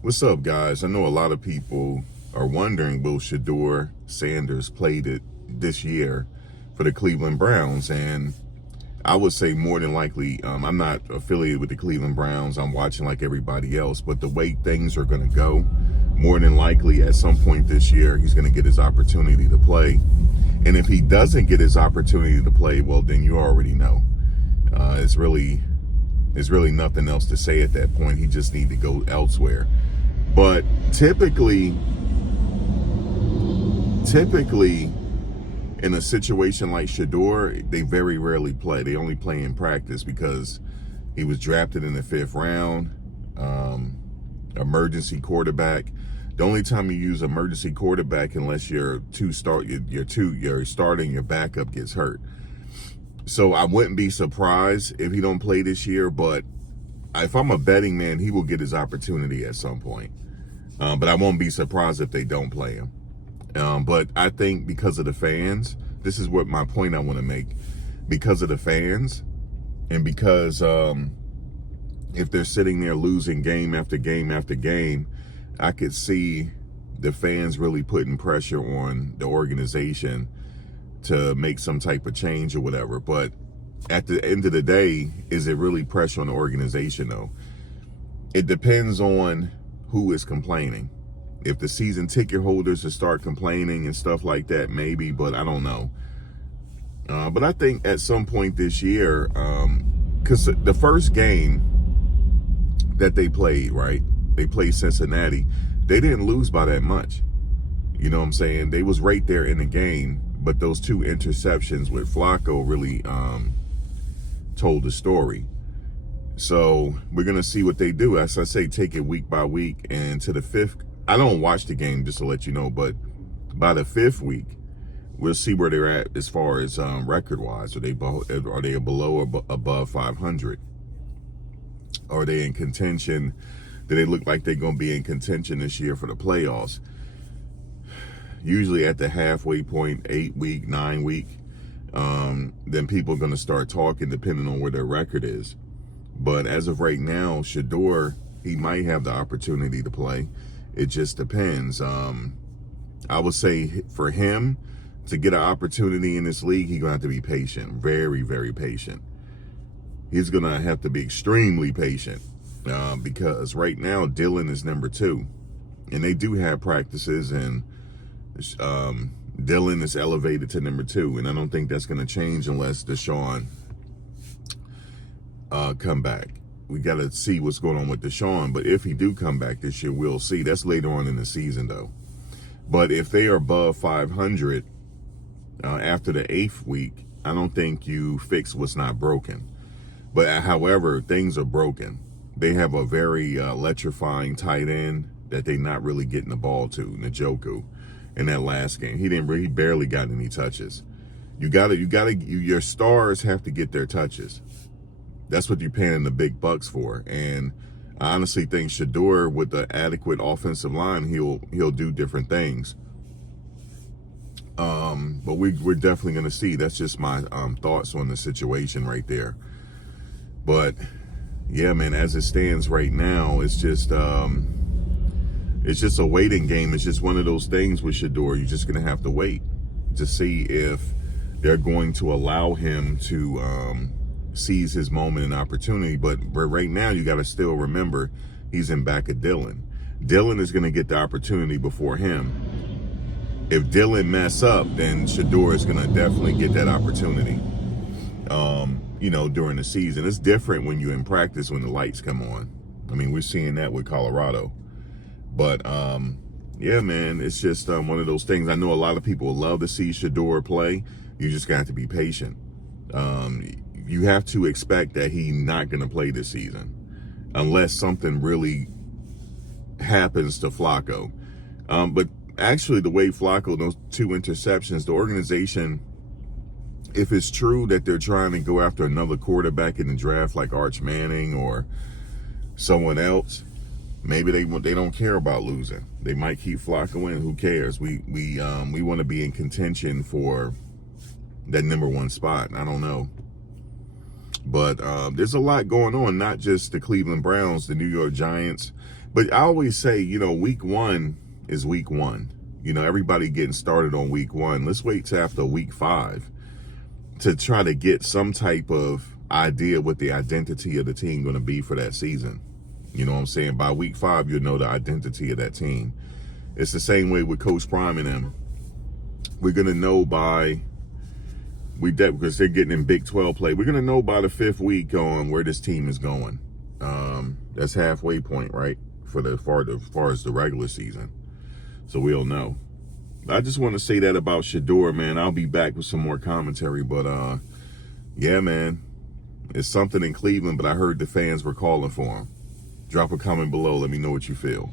What's up, guys? I know a lot of people are wondering, will Shedeur Sanders played it this year for the Cleveland Browns? And I would say more than likely, I'm not affiliated with the Cleveland Browns. I'm watching like everybody else. But the way things are going to go, more than likely at some point this year, he's going to get his opportunity to play. And if he doesn't get his opportunity to play, well, then you already know. It's really nothing else to say at that point. He just need to go elsewhere. But typically, in a situation like Shedeur, they very rarely play. They only play in practice because he was drafted in the 5th round, emergency quarterback. The only time you use emergency quarterback unless your starting, your backup gets hurt. So I wouldn't be surprised if he don't play this year, but if I'm a betting man, he will get his opportunity at some point. But I won't be surprised if they don't play him. But I think because of the fans, this is what my point I want to make. Because of the fans, and because if they're sitting there losing game after game after game, I could see the fans really putting pressure on the organization to make some type of change or whatever. But at the end of the day, is it really pressure on the organization though? It depends on who is complaining. If the season ticket holders will start complaining and stuff like that, maybe, but I don't know. But I think at some point this year, because the first game that they played, right? They played Cincinnati. They didn't lose by that much. You know what I'm saying? They was right there in the game, but those 2 interceptions with Flacco really told the story. So we're going to see what they do. As I say, take it week by week. And to the 5th, I don't watch the game, just to let you know, but by the 5th week, we'll see where they're at as far as record-wise. Are they below or above 500? Are they in contention? Do they look like they're going to be in contention this year for the playoffs? Usually at the halfway point, 8 week, 9 week, then people are going to start talking depending on where their record is. But as of right now, Shedeur, he might have the opportunity to play. It just depends. I would say for him to get an opportunity in this league, he's going to have to be patient. Very, very patient. He's going to have to be extremely patient because right now, Dillon is number 2. And they do have practices, and Dillon is elevated to number 2. And I don't think that's going to change unless Deshaun come back. We got to see what's going on with Deshaun, but if he do come back this year, we'll see. That's later on in the season, though. But if they are above 500 after the 8th week, I don't think you fix what's not broken. But however, things are broken. They have a very electrifying tight end that they're not really getting the ball to, Njoku, in that last game. He barely got any touches. Your stars have to get their touches. That's what you're paying the big bucks for. And I honestly think Shedeur, with the adequate offensive line, he'll do different things. But we're definitely going to see. That's just my thoughts on the situation right there. But yeah, man, as it stands right now, it's just a waiting game. It's just one of those things with Shedeur. You're just going to have to wait to see if they're going to allow him to seize his moment and opportunity. But right now, you got to still remember he's in back of Dillon. Dillon is going to get the opportunity before him. If Dillon mess up, then Shedeur is going to definitely get that opportunity. During the season, it's different when you're in practice when the lights come on. I mean, we're seeing that with Colorado. But yeah, man, it's just one of those things. I know a lot of people love to see Shedeur play. You just got to be patient. You have to expect that he's not going to play this season unless something really happens to Flacco. But actually, the way Flacco, those 2 interceptions, the organization, if it's true that they're trying to go after another quarterback in the draft like Arch Manning or someone else, maybe they don't care about losing. They might keep Flacco in. Who cares? We want to be in contention for that number 1 spot. I don't know. But there's a lot going on, not just the Cleveland Browns, the New York Giants. But I always say, week one is week one. Everybody getting started on week one. Let's wait till after week 5 to try to get some type of idea what the identity of the team going to be for that season. You know what I'm saying? By week 5, you'll know the identity of that team. It's the same way with Coach Prime and them. We're going to know because they're getting in Big 12 play. We're going to know by the 5th week on where this team is going. That's halfway point, right? As far as the regular season. So we'll know. I just want to say that about Shedeur, man. I'll be back with some more commentary, but yeah, man. It's something in Cleveland, but I heard the fans were calling for him. Drop a comment below. Let me know what you feel.